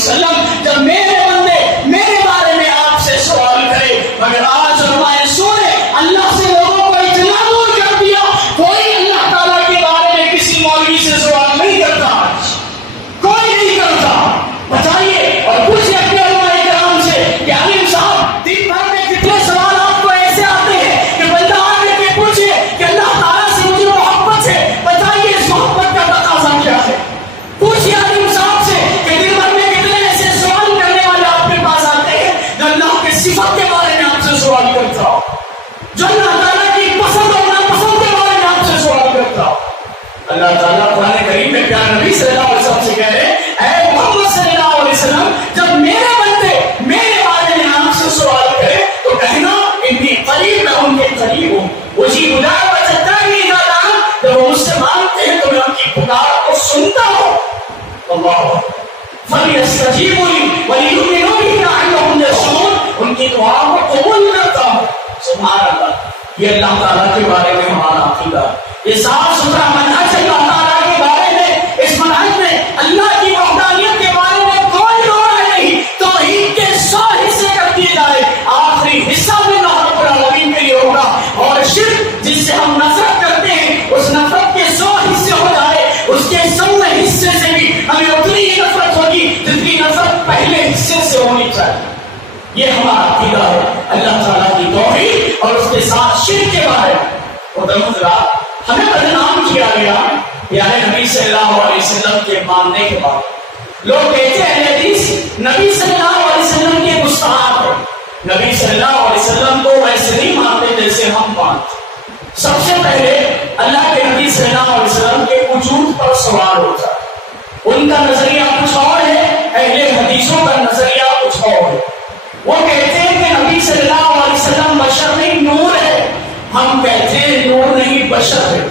وسلم جب میرے بندے میرے بارے میں آپ سے سوال کرے، مگر آج ہمارے سونے اللہ سے لوگوں کو اتنا دور کر دیا، کوئی اللہ تعالیٰ کے بارے میں کسی مولوی سے سوال نہیں کرتا، آج کوئی نہیں کرتا۔ بتائیے اور پوچھیے اپنے علماء کرام سے کہ عالم صاحب دن بھر میں کتنے سوال آپ کو ایسے آتے ہیں کہ بندہ آ کے پوچھے کہ اللہ تعالیٰ سے مجھے محبت ہے، بتائیے اس محبت کا تقاضا کیا ہے؟ پوچھیے عالم صاحب سے کہ دن بھر میں کتنے ایسے سوال کرنے والے آپ کے پاس آتے ہیں جو اللہ کے صفت کے بارے میں آپ سے سوال کرتا ہو، جو اللہ تعالیٰ کی پسند اور ناپسند کے بارے میں آپ سے سوال کرتا ہو۔ اللہ تعالیٰ قرآن کریم میں پیارے نبی صلی اللہ علیہ وسلم سے کہہ رہے ہیں، اے محمد صلی اللہ علیہ وسلم جب میرے بندے میرے بارے میں آپ سے سوال کرے تو کہنا انی قریب، میں ان کے قریب ہوں، اجیب دعوت الداعی اذا دعان، جب وہ مجھ سے مانگتے ہیں تو میں ان کی پکار کو سنتا ہوں۔ اللہ فلیستجیبوا لی ولیؤمنوا بی لعلہم یرشدون، ان کی دعا کو قبول کرتا ہوں۔ سبحان اللہ، یہ اللہ تعالیٰ کے بارے میں ہمارا عقیدہ، یہ صاف ستھرا منہج اللہ تعالیٰ کے بارے میں، اس منہج میں اللہ کی وحدانیت کے بارے میں کوئی دو رائے نہیں۔ توحید کے 100 حصے کر دیے جائے، آخری حصہ بھی اللہ رب العالمین کے لیے ہوگا، اور شرک جس سے ہم نفرت کرتے ہیں اس نفرت کے 100 حصے ہو جائے، اس کے 100 حصے سے بھی ہمیں اتنی ہی نفرت ہوگی جتنی نفرت پہلے حصے سے ہونی چاہیے۔ یہ ہمارا عقیدہ ہے اللہ تعالیٰ کی توحید اور اس کے ساتھ شرک کے بارے میں۔ ہمیں بدنام کیا گیا پیارے نبی صلی اللہ علیہ وسلم کے ماننے کے بعد۔ لوگ کہتے ہیں حدیث نبی صلی اللہ علیہ وسلم کے گستاخ ہے، نبی صلی اللہ علیہ وسلم کو ویسے نہیں مانتے جیسے ہم مانتے۔ سب سے پہلے اللہ کے نبی صلی اللہ علیہ وسلم کے وجود پر سوال ہوتا ہے، ان کا نظریہ کچھ اور ہے، اہل حدیثوں کا نظریہ کچھ اور ہے۔ وہ کہتے ہیں کہ نبی صلی اللہ علیہ وسلم بشر نہیں نور ہے، ہم کہتے ہیں نور نہیں بشر ہے۔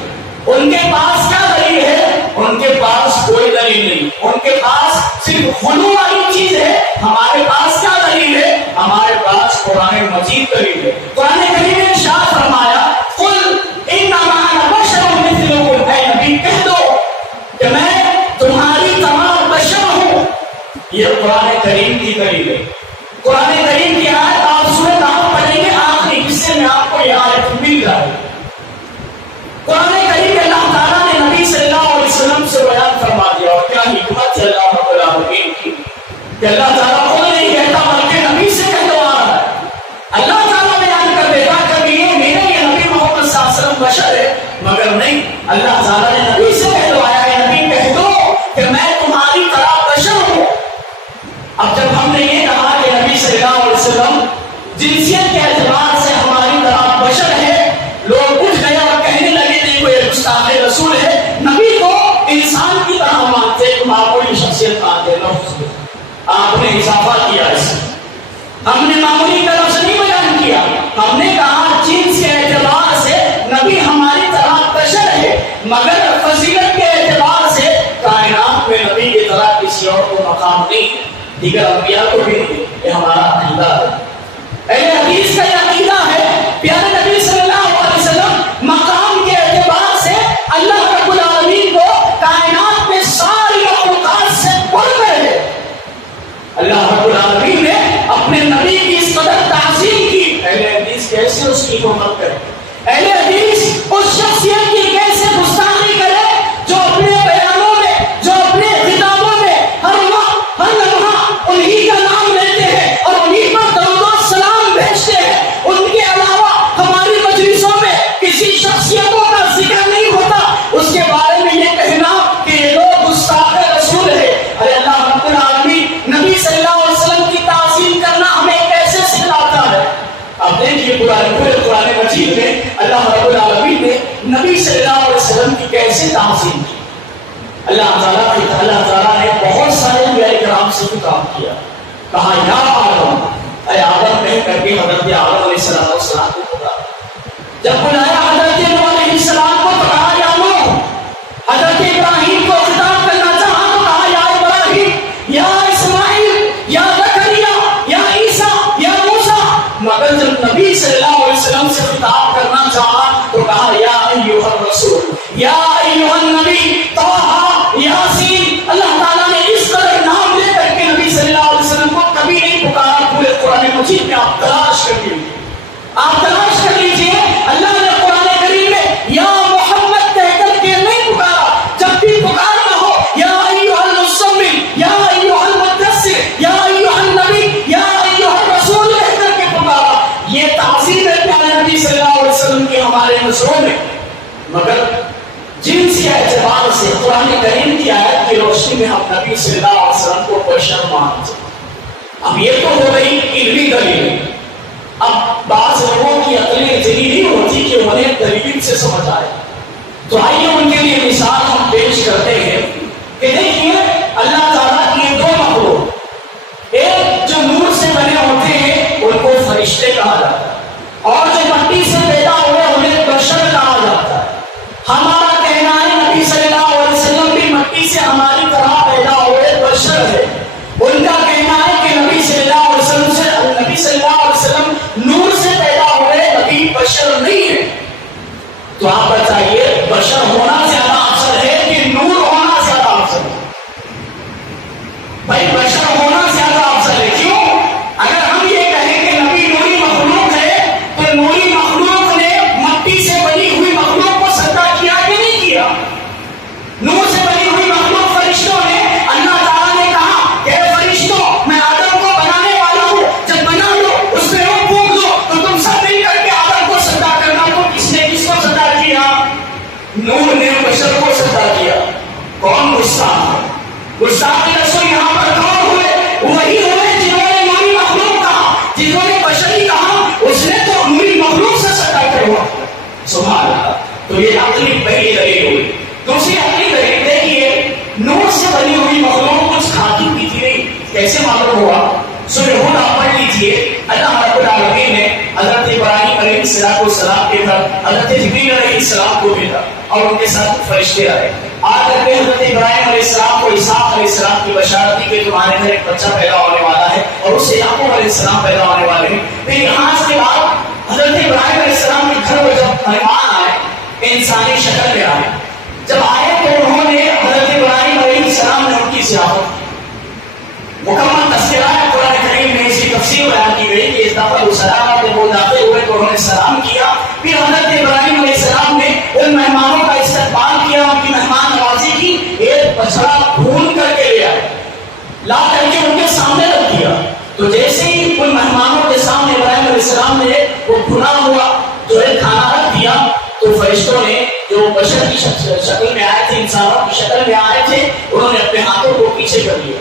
ان کے پاس کیا دلیل ہے؟ ان کے پاس کوئی دلیل نہیں، ان کے پاس صرف خلو والی چیز ہے۔ ہمارے پاس کیا دلیل ہے؟ ہمارے پاس قرآن مجید دلیل ہے۔ قرآن کریم نے ارشاد فرمایا قل انما انا بشر مثلکم، اے نبی کہہ دو کہ میں تمہاری طرح بشر ہوں۔ یہ قرآن کریم کی دلیل ہے۔ قرآن کریم کی آیت آپ سورۃ نحل پڑھیں گے، آخری حصے میں آپ کو یہ آیت مل جائے گی۔ قرآن کریم میں اللہ تعالیٰ نے نبی صلی اللہ علیہ وسلم سے بیان فرما دیا، اور کیا حکمت ہے اللہ رب العالمین کی کہ اللہ تعالیٰ خود نہیں کہتا بلکہ نبی سے کہلوا رہا ہے۔ اللہ تعالیٰ بیان کر دیتا کہ یہ نبی محمد صلی اللہ علیہ وسلم بشر ہے، مگر نہیں، اللہ تعالیٰ نے نبی سے کہلوایا ہے نبی کہہ دو کہ میں تمہاری طرح بشر ہوں۔ اب جب ہم نے یہ کہا کہ نبی صلی اللہ علیہ وسلم جنسیت کے اعتبار سے ہماری طرح بشر ہے، لوگ اٹھ گئے اور کہنے لگے دیکھو یہ گستاخ رسول ہے، نبی کو انسان کی طرح مانتے، تم آپ کو یہ شخصیت مانتے، آپ نے اضافہ کیا اس میں۔ ہم نے معمولی کا لفظ نہیں بیان کیا، ہم نے کہا جنس کے اعتبار سے نبی ہماری طرح بشر ہے، مگر فضیلت کے اعتبار سے کائنات میں نبی کی طرح کسی اور کو مقام نہیں، دیگر انبیاء کو بھی نہیں۔ یہ ہمارا عقیدہ ہے، اہل حدیث کا یہ عقیدہ ہے۔ پیارے نبی صلی اللہ علیہ وسلم مقام کے اعتبار سے اللہ رب العالمین کو کائنات میں ساری مخلوقات سے بڑھ کر ہے۔ اللہ رب العالمین نے اپنے نبی کی اس قدر تعظیم کی، اہل حدیث کیسے اس کی حرمت کرے، اہل حدیث اس شخصیت کی کیسے گستاخی کرے جو اپنے بیانوں میں، جو اپنے کتابوں میں ہر وقت ہر لمحہ انہی کا نام لیتے ہیں اور انہی پر درود و سلام بھیجتے ہیں۔ ان کے علاوہ ہماری مجلسوں میں کسی شخصیتوں کا ذکر نہیں ہوتا، اس کے بارے میں یہ کہنا کہ یہ لوگ گستاخ رسول ہے۔ ارے اللہ رب العالمین نبی صلی اللہ علیہ وسلم کی تعظیم کرنا ہمیں کیسے سکھلاتا ہے؟ اب دیکھیے قرآن مجید میں اللہ رب العالمین نے نبی صلی اللہ علیہ وسلم کی کیسے تعظیم کی۔ اللہ تعالیٰ نے بہت سارے انبیاء کرام سے بھی کام کیا، کہا یا آدم، اے آدم کہہ کر کے حضرت آدم علیہ السلام کو بلایا۔ جب بلایا حضرت نوح علیہ السلام کو تو کہا یا نوح، حضرت ابراہیم کو خطاب کرنا چاہا تو کہا یا ابراہیم، یا اسماعیل، یا زکریا، یا عیسیٰ، یا موسیٰ، مگر جب نبی صلی اللہ علیہ وسلم سے خطاب کرنا چاہا تو کہا یا ایھا الرسول، یا ایھا النبی، طٰہٰ، یاسین۔ اللہ تعالیٰ نے اس قدر نام لے کر کے نبی صلی قرآن مجید میں آپ تلاش کر لیجیے، آپ تلاش کر لیجیے، اللہ نے قرآن کریم میں یا محمد کہہ کر کے نہیں پکارا، جب بھی پکارنا ہو یا ایھا المزمل، یا ایھا المدثر، یا ایھا النبی، یا ایھا الرسول کہہ کر کے پکارا۔ یہ تعظیم ہے پیارے نبی صلی اللہ علیہ وسلم کی ہمارے نظروں میں، مگر جنسی اعتبار سے قرآن کریم کی آیت کی روشنی میں ہم نبی صلی اللہ علیہ وسلم کو بشر مانتے ہیں۔ اب یہ تو ہو گئی علمی دلیل، اب بعض لوگوں کی عقلیں اتنی نہیں ہوتی کہ انہیں دلیل سے سمجھ آئے، تو آئیے ان کے لیے مثال ہم پیش کرتے ہیں کہ دیکھیے اللہ تعالیٰ کی دو مخلوق، ایک جو نور سے بنے ہوتے ہیں ان کو فرشتے کہا جاتا ہے، اور جو مٹی سے پیدا ہوئے انہیں بشر کہا جاتا ہے۔ ہمارا کہنا ہے نبی صلی اللہ علیہ وسلم بھی مٹی سے ہماری طرح پیدا ہوئے بشر ہے، ان کا کہنا ہے کہ نبی صلی اللہ علیہ وسلم نور سے پیدا ہوئے، نبی بشر نہیں ہے۔ تو آپ بتائیے بشر ہونا زیادہ افضل ہے کہ نور ہونا زیادہ افضل ہے؟ بھائی بشر ہونا زیادہ افضل ہے، کیوں؟ اگر ہم یہ کہیں کہ نبی نوری مخلوق ہے تو نوری مخلوق نے مٹی سے بنی ہوئی مخلوق کو سجدہ کیا کہ نہیں کیا؟ نور سے بنی ہوئی مخلوق فرشتوں نے، اللہ تعالیٰ نے کہا کہ فرشتوں میں آدم کو بنانے والا ہوں، جب بنا لو اس میں روح پھونک دو تو تم سب مل کر کے آدم کو سجدہ کرنا۔ تو کس نے کس کو سجدہ کیا؟ نور نے بشر کو سجدہ کیا۔ کون گستاخ ہے؟ گستاخ رسول یہاں پر کون ہوئے؟ وہی ہوئے جنہوں نے نوری مخلوق کہا، جنہوں نے بشری کہا، اس نے تو نوری مخلوق سے سجدہ کروا۔ سبحان اللہ۔ تو یہ عقلی پہلی دلیل ہوئی۔ دوسری عقلی دلیل دیکھیے، نور سے بنی ہوئی مخلوق کچھ کھاتی پیتی نہیں، کیسے معلوم ہوا؟ سورہ ہود آپ پڑھ لیجیے، اللہ رب العالمین نے حضرت ابراہیم علیہ السلام کے گھر حضرت جبریل علیہ السلام کو بھیجا اور ان کے ساتھ فرشتے آئے، آ کر کے حضرت ابراہیم علیہ السلام کو اسحاق علیہ السلام کی بشارت دی کہ تمہارے گھر ایک بچہ پیدا ہونے والا ہے اور اس سے یعقوب علیہ السلام پیدا ہونے والے ہیں۔ پھر یہاں کے بعد حضرت ابراہیم علیہ السلام کے گھر میں جب مہمان آئے، انسانی شکل میں آئے، جب آئے تو انہوں نے حضرت ابراہیم علیہ السلام نے ان کی ضیافت، مکمل تذکرہ ہے قرآن کریم میں اسی تفسیر بیان کی گئی کہ اس دفعہ وہ سلام کے وہ داخل ہوئے تو انہوں نے سلام کیا، پھر حضرت ابراہیم علیہ السلام نے ان مہمانوں کا استقبال کیا، ان کی مہمان نوازی کی، ایک بچڑا بھون کر کے لے آئے، لا کر کے ان کے سامنے رکھ دیا۔ تو جیسے ہی ان مہمانوں کے سامنے ابراہیم علیہ السلام نے وہ بھنا ہوا جو ہے کھانا رکھ دیا، تو فرشتوں نے جو بشر کی شکل میں آئے تھے، انسانوں کی شکل میں آئے تھے، انہوں نے اپنے ہاتھوں کو پیچھے کر لیا۔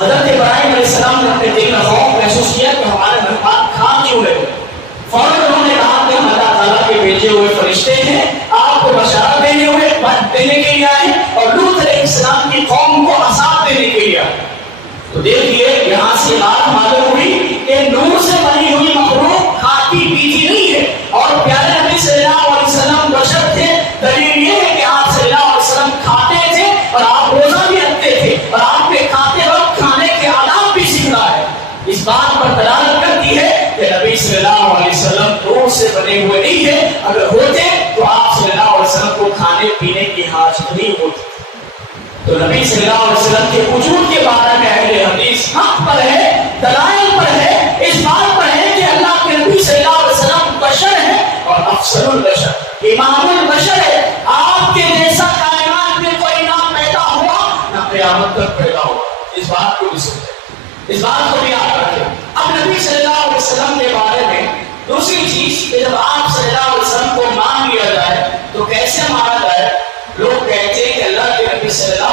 حضرت ابراہیم علیہ السلام نے اپنے دل میں خوف محسوس کیا کہ ہمارے مہمان کھا کیوں رہے؟ فوراً انہوں نے کہا کہ ہم اللہ تعالیٰ کے بھیجے ہوئے فرشتے ہیں، آپ کو بشارت دینے کے لیے آئے اور لوط علیہ السلام کی قوم کو عذاب دینے کے لیے آئے۔ تو دیکھیے یہاں سے بات معلوم ہوئی کہ نور سے بنی ہوئی مخلوق کھاتی پیتی نہیں ہے، اور پیارے نبی صلی اللہ علیہ وسلم بشر تھے۔ دلیل یہ ہے کہ آپ صلی اللہ علیہ وسلم کھاتے تھے اور آپ روزہ بھی رکھتے تھے، اور آپ کے کھاتے وقت کھانے کے آداب بھی سیکھ رہا ہے۔ اس بات پر دلالت کرتی ہے کہ نبی صلی اللہ علیہ وسلم نور سے بنے ہوئے نہیں تھے، اگر ہوتے تو آپ صلی اللہ علیہ وسلم کو کھانے پینے کی حاجت نہیں ہوتی۔ تو نبی صلی اللہ علیہ وسلم کے وجود کے بارے میں اہل حدیث حق پر ہے، دلائل پر ہے، اس بات پر ہے کہ اللہ کے نبی صلی اللہ علیہ وسلم بشر ہے اور افضل البشر، امام البشر ہے۔ آپ کے جیسا کائنات میں کوئی نہ پیدا ہوا نہ قیامت تک پیدا ہوا، اس بات کو بھی سمجھیں، اس بات کو بھی یاد رکھیں۔ اب نبی صلی اللہ علیہ وسلم کے بارے میں دوسری چیز کہ جب آپ صلی اللہ علیہ وسلم کو مان لیا جائے تو کیسے مانا جائے؟ لوگ کہتے ہیں کہ اللہ کے نبی صلی اللہ